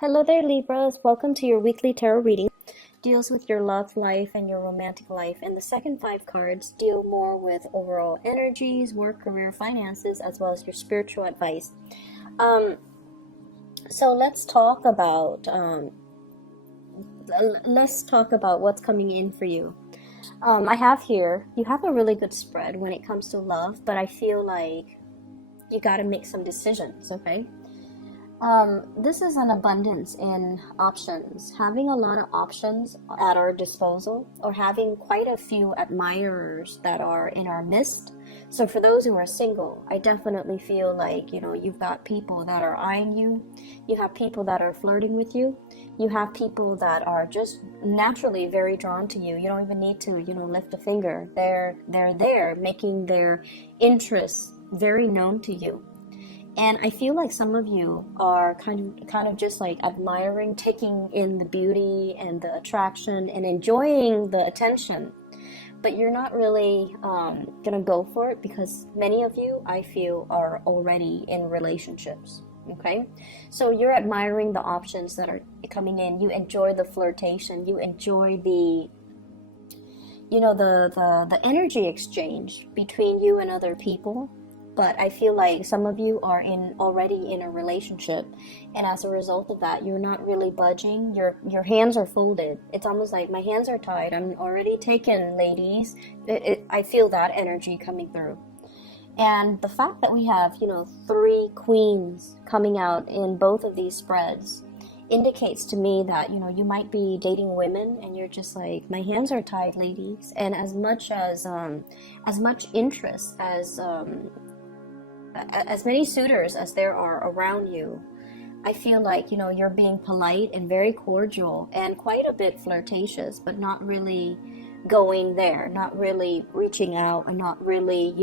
Hello there, Libras. Welcome to your weekly tarot reading. Deals with your love life and your romantic life. And the second five cards deal more with overall energies, work, career, finances, as well as your spiritual advice. So let's talk about what's coming in for you. I have here, you have a really good spread when it comes to love, but I feel like you got to make some decisions, okay? This is an abundance in options. Having a lot of options at our disposal, or having quite a few admirers that are in our midst. So for those who are single, I definitely feel like, you've got people that are eyeing you. You have people that are flirting with you. You have people that are just naturally very drawn to you. You don't even need to, lift a finger. They're there making their interests very known to you. And I feel like some of you are kind of just like admiring, taking in the beauty and the attraction and enjoying the attention. But you're not really gonna go for it because many of you, I feel, are already in relationships. Okay, so you're admiring the options that are coming in. You enjoy the flirtation. You enjoy the the energy exchange between you and other people. But I feel like some of you are already in a relationship, and as a result of that, you're not really budging. Your hands are folded. It's almost like my hands are tied. I'm already taken, ladies. I feel that energy coming through. And the fact that we have, three queens coming out in both of these spreads indicates to me that, you might be dating women and you're just like, my hands are tied, ladies. And as much interest as many suitors as there are around you, I feel like, you're being polite and very cordial and quite a bit flirtatious, but not really going there, not really reaching out, and not really,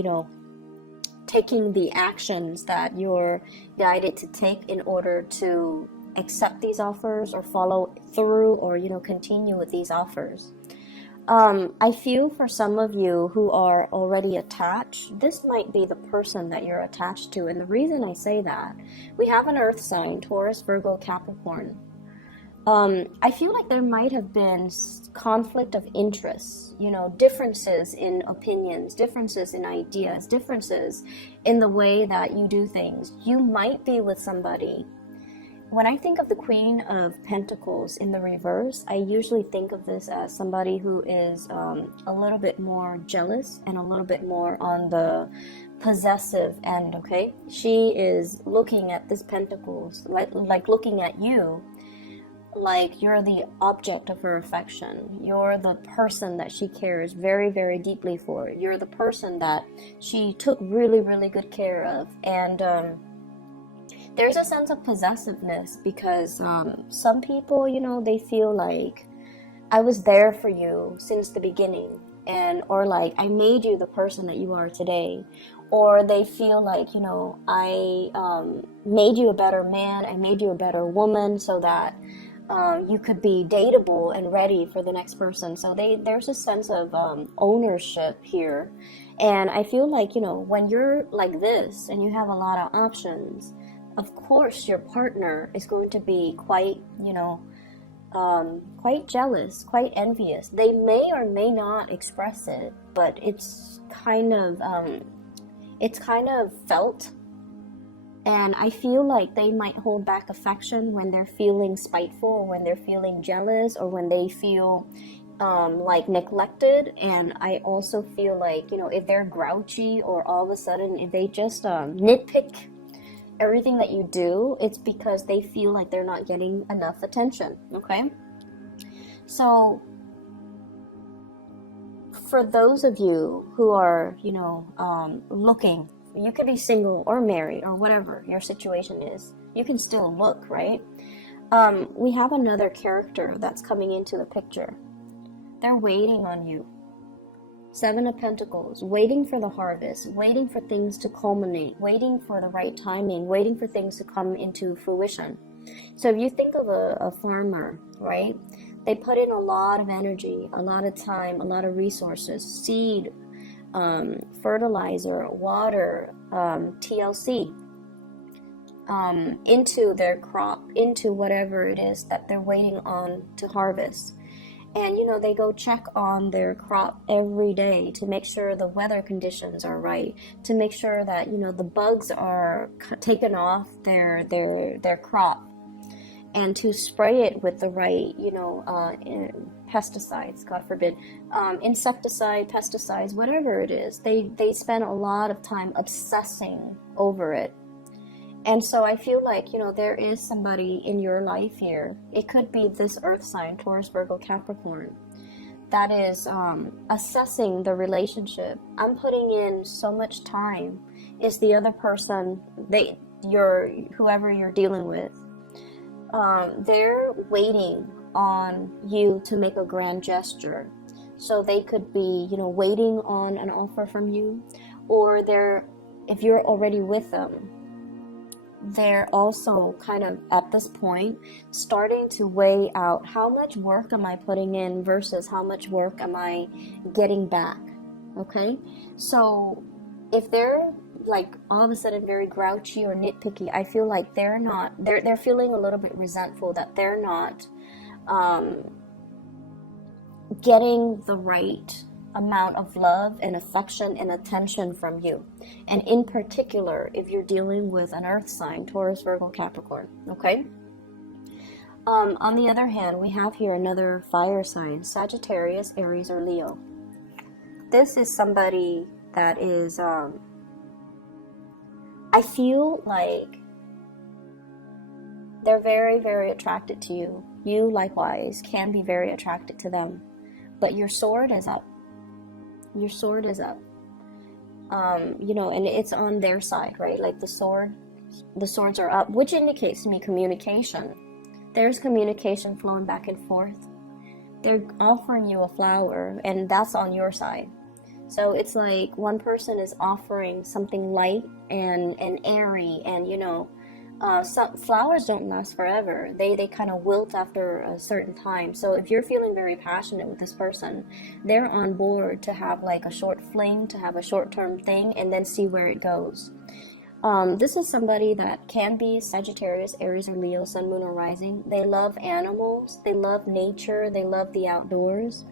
taking the actions that you're guided to take in order to accept these offers or follow through or, continue with these offers. I feel for some of you who are already attached, this might be the person that you're attached to. And the reason I say that, we have an earth sign, Taurus, Virgo, Capricorn. I feel like there might have been conflict of interests, differences in opinions, differences in ideas, differences in the way that you do things. You might be with somebody. When I think of the Queen of Pentacles in the reverse, I usually think of this as somebody who is a little bit more jealous and a little bit more on the possessive end, okay? She is looking at this Pentacles, like looking at you, like you're the object of her affection. You're the person that she cares very, very deeply for. You're the person that she took really, really good care of. And there's a sense of possessiveness because some people, they feel like I was there for you since the beginning, or like I made you the person that you are today, or they feel like, I made you a better man, I made you a better woman so that you could be dateable and ready for the next person. So there's a sense of ownership here. And I feel like, when you're like this and you have a lot of options, of course your partner is going to be quite, quite jealous, quite envious. They may or may not express it, but it's kind of felt. And I feel like they might hold back affection when they're feeling spiteful, or when they're feeling jealous, or when they feel like neglected. And I also feel like, if they're grouchy, or all of a sudden if they just nitpick everything that you do, it's because they feel like they're not getting enough attention, okay? So for those of you who are, looking, you could be single or married or whatever your situation is, you can still look, right? We have another character that's coming into the picture. They're waiting on you. Seven of Pentacles, waiting for the harvest, waiting for things to culminate, waiting for the right timing, waiting for things to come into fruition. So if you think of a farmer, right? They put in a lot of energy, a lot of time, a lot of resources, seed, fertilizer, water, TLC, into their crop, into whatever it is that they're waiting on to harvest. And, you know, they go check on their crop every day to make sure the weather conditions are right, to make sure that, you know, the bugs are taken off their crop, and to spray it with the right, you know, pesticides, God forbid, insecticide, pesticides, whatever it is. They spend a lot of time obsessing over it. And so I feel like, you know, there is somebody in your life here. It could be this earth sign, Taurus, Virgo, Capricorn, that is assessing the relationship. I'm putting in so much time. Is the other person, whoever you're dealing with, they're waiting on you to make a grand gesture. So they could be, you know, waiting on an offer from you, or if you're already with them, they're also kind of at this point starting to weigh out, how much work am I putting in versus how much work am I getting back. Okay, so if they're like all of a sudden very grouchy or nitpicky, I feel like they're feeling a little bit resentful that they're not getting the right amount of love and affection and attention from you. And in particular, if you're dealing with an earth sign, Taurus, Virgo, Capricorn, okay? On the other hand, we have here another fire sign, Sagittarius, Aries, or Leo. This is somebody that is, I feel like they're very, very attracted to you. You, likewise, can be very attracted to them. But your sword is up. Your sword is up. You know, and it's on their side, right? Like the swords are up, which indicates to me communication. There's communication flowing back and forth. They're offering you a flower, and that's on your side. So it's like one person is offering something light and airy, and, you know, some flowers don't last forever. They kind of wilt after a certain time. So if you're feeling very passionate with this person, they're on board to have like a short fling, to have a short-term thing, and then see where it goes. This is somebody that can be Sagittarius, Aries, or Leo, Sun, Moon, or Rising. They love animals. They love nature. They love the outdoors.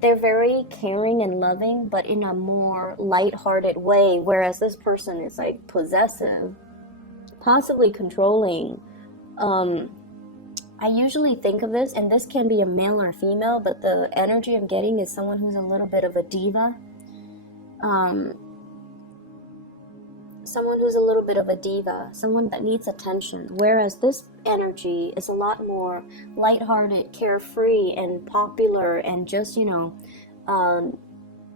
They're very caring and loving, but in a more light-hearted way, whereas this person is like possessive, possibly controlling. I usually think of this, and this can be a male or female, but the energy I'm getting is someone who's a little bit of a diva. Someone who's a little bit of a diva, someone that needs attention, whereas this energy is a lot more lighthearted, carefree, and popular, and just, you know,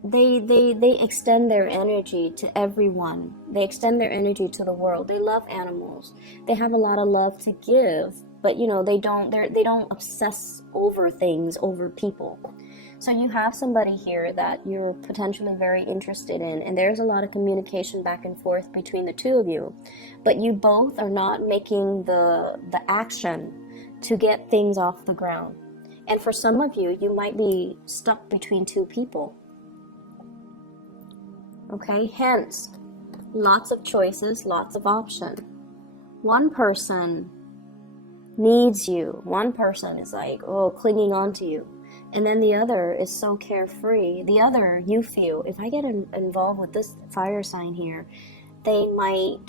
they extend their energy to everyone. They extend their energy to the world. They love animals. They have a lot of love to give, but, you know, they don't obsess over things, over people. So you have somebody here that you're potentially very interested in, and there's a lot of communication back and forth between the two of you, but you both are not making the action to get things off the ground. And for some of you, you might be stuck between two people. Okay, hence, lots of choices, lots of options. One person needs you. One person is like, oh, clinging on to you. And then the other is so carefree. The other, you feel, if I get involved with this fire sign here, they might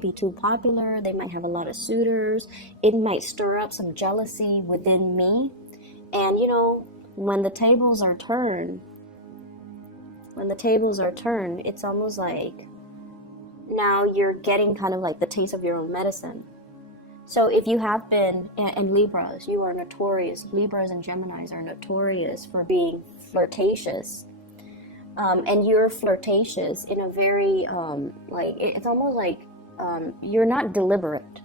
be too popular. They might have a lot of suitors. It might stir up some jealousy within me. And, you know, when the tables are turned, it's almost like now you're getting kind of like the taste of your own medicine. So if you have been, and Libras, you are notorious, Libras and Geminis are notorious for being flirtatious. And you're flirtatious in a very, it's almost like you're not deliberate.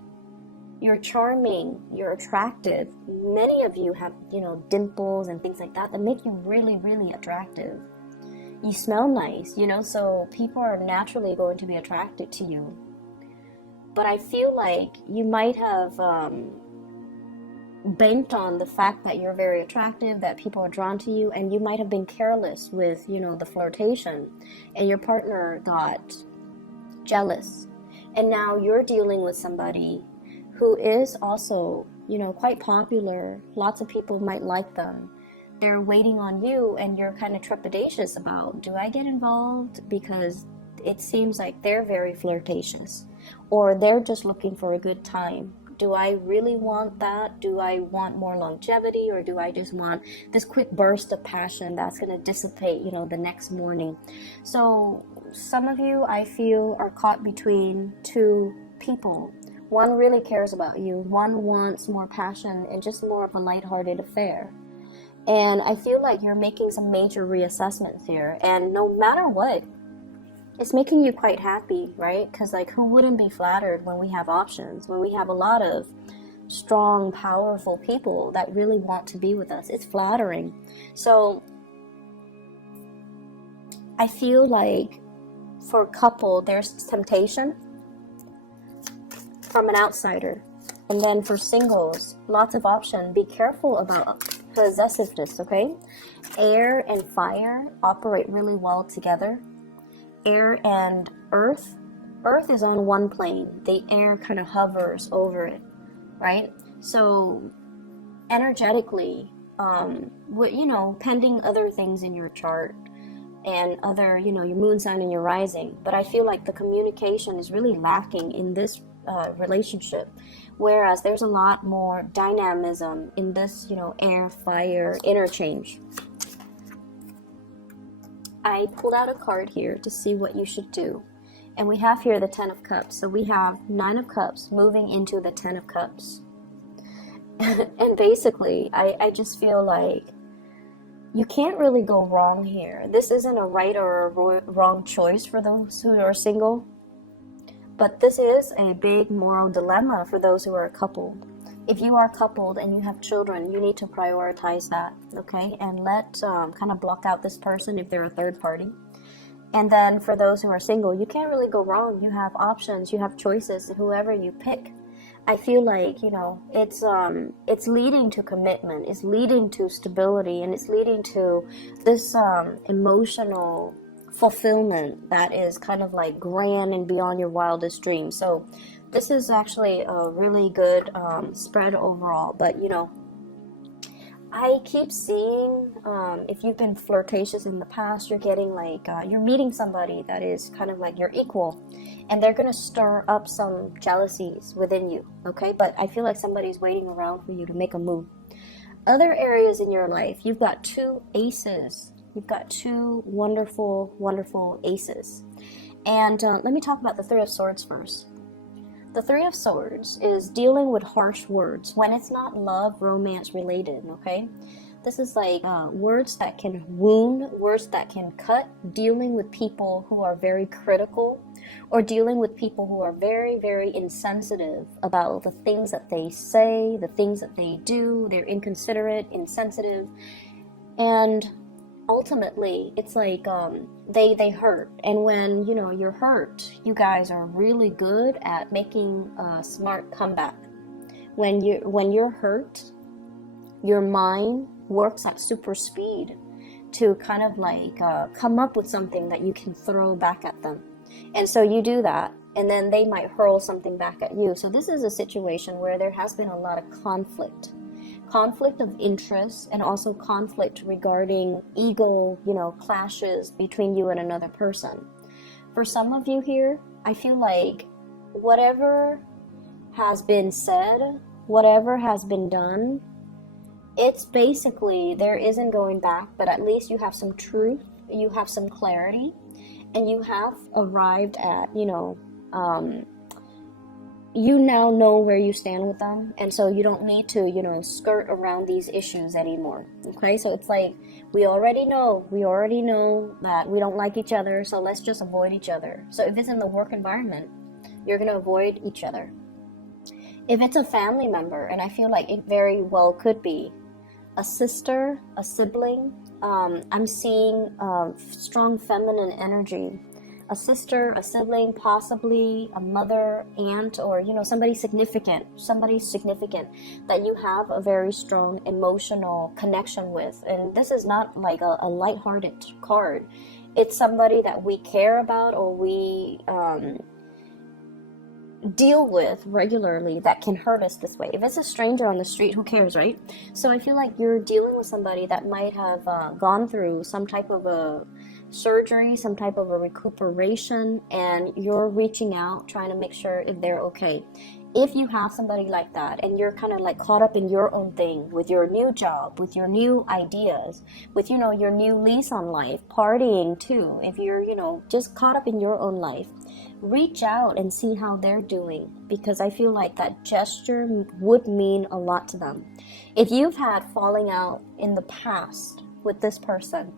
You're charming, you're attractive. Many of you have, you know, dimples and things like that make you really, really attractive. You smell nice, you know, so people are naturally going to be attracted to you. But I feel like you might have banked on the fact that you're very attractive, that people are drawn to you, and you might have been careless with, you know, the flirtation, and your partner got jealous. And now you're dealing with somebody who is also, you know, quite popular. Lots of people might like them. They're waiting on you, and you're kind of trepidatious about, do I get involved? Because it seems like they're very flirtatious, or they're just looking for a good time. Do I really want that? Do I want more longevity, or do I just want this quick burst of passion that's going to dissipate, you know, the next morning? So some of you, I feel, are caught between two people. One really cares about you. One wants more passion and just more of a lighthearted affair. And I feel like you're making some major reassessments here. And no matter what, it's making you quite happy, right? Because, like, who wouldn't be flattered when we have options, when we have a lot of strong, powerful people that really want to be with us? It's flattering. So I feel like for a couple, there's temptation from an outsider. And then for singles, lots of option. Be careful about possessiveness, okay? Air and fire operate really well together. Air and earth is on one plane. The air kind of hovers over it, right? So energetically, you know, pending other things in your chart and other, you know, your moon sign and your rising, but I feel like the communication is really lacking in this relationship, whereas there's a lot more dynamism in this, you know, air fire interchange. I pulled out a card here to see what you should do, and we have here the 10 of Cups. So we have 9 of Cups moving into the 10 of Cups. And basically I just feel like you can't really go wrong here. This isn't a right or a wrong choice for those who are single, but this is a big moral dilemma for those who are coupled. If you are coupled and you have children, you need to prioritize that, okay? And let kind of block out this person if they're a third party. And then for those who are single, you can't really go wrong. You have options, you have choices, whoever you pick. I feel like, you know, it's leading to commitment, it's leading to stability, and it's leading to this emotional fulfillment that is kind of like grand and beyond your wildest dreams. So this is actually a really good spread overall. But, you know, I keep seeing if you've been flirtatious in the past, you're getting like, you're meeting somebody that is kind of like your equal, and they're going to stir up some jealousies within you, okay? But I feel like somebody's waiting around for you to make a move. Other areas in your life, you've got 2 aces. You've got 2 wonderful, wonderful aces. And let me talk about the 3 of Swords first. The 3 of Swords is dealing with harsh words when it's not love, romance related, okay? This is like words that can wound, words that can cut, dealing with people who are very critical, or dealing with people who are very, very insensitive about the things that they say, the things that they do. They're inconsiderate, insensitive, and ultimately it's like they hurt. And when, you know, you're hurt, you guys are really good at making a smart comeback. When you're hurt, your mind works at super speed to kind of like come up with something that you can throw back at them. And so you do that, and then they might hurl something back at you. So this is a situation where there has been a lot of conflict of interest, and also conflict regarding ego, you know, clashes between you and another person. For some of you here, I feel like whatever has been said, whatever has been done, it's basically, there isn't going back, but at least you have some truth, you have some clarity, and you have arrived at, you know, you now know where you stand with them, and so you don't need to, you know, skirt around these issues anymore, okay? So it's like, we already know that we don't like each other, so let's just avoid each other. So if it's in the work environment, you're going to avoid each other. If it's a family member, and I feel like it very well could be a sister, a sibling, I'm seeing strong feminine energy. A sister, a sibling, possibly a mother, aunt, or, you know, somebody significant that you have a very strong emotional connection with. And this is not like a lighthearted card. It's somebody that we care about, or we deal with regularly that can hurt us this way. If it's a stranger on the street, who cares, right? So I feel like you're dealing with somebody that might have gone through some type of a surgery, some type of a recuperation, and you're reaching out trying to make sure if they're okay. If you have somebody like that and you're kind of like caught up in your own thing with your new job, with your new ideas, with, you know, your new lease on life, partying too, if you're, you know, just caught up in your own life, reach out and see how they're doing, because I feel like that gesture would mean a lot to them. If you've had falling out in the past with this person,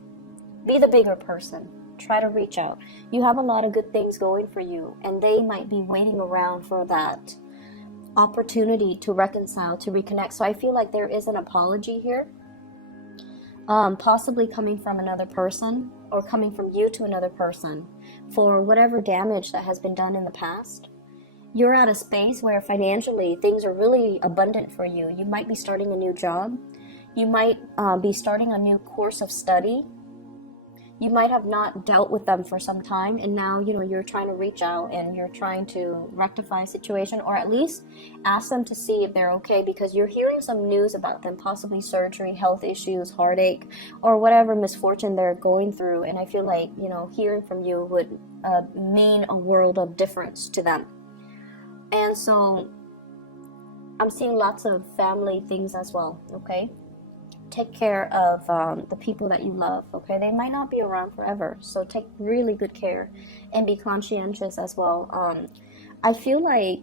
be the bigger person. Try to reach out. You have a lot of good things going for you, and they might be waiting around for that opportunity to reconcile, to reconnect. So I feel like there is an apology here, possibly coming from another person or coming from you to another person for whatever damage that has been done in the past. You're at a space where financially things are really abundant for you. You might be starting a new job. You might be starting a new course of study. You might have not dealt with them for some time, and now, you know, you're trying to reach out and you're trying to rectify a situation, or at least ask them to see if they're okay, because you're hearing some news about them, possibly surgery, health issues, heartache, or whatever misfortune they're going through. And I feel like, you know, hearing from you would mean a world of difference to them. And so I'm seeing lots of family things as well, okay? Take care of the people that you love, okay? They might not be around forever, so take really good care and be conscientious as well. I feel like,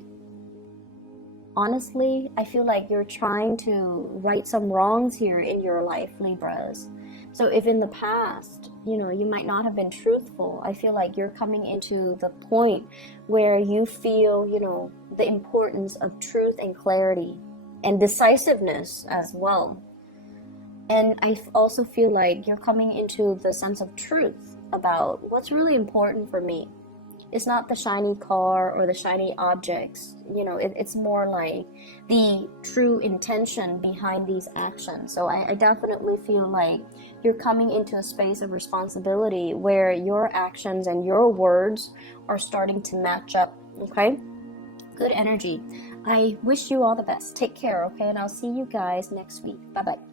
honestly, I feel like you're trying to right some wrongs here in your life, Libras. So if in the past, you know, you might not have been truthful, I feel like you're coming into the point where you feel, you know, the importance of truth and clarity and decisiveness as well. And I also feel like you're coming into the sense of truth about what's really important for me. It's not the shiny car or the shiny objects. You know, it's more like the true intention behind these actions. So I definitely feel like you're coming into a space of responsibility where your actions and your words are starting to match up, okay? Good energy. I wish you all the best. Take care, okay? And I'll see you guys next week. Bye-bye.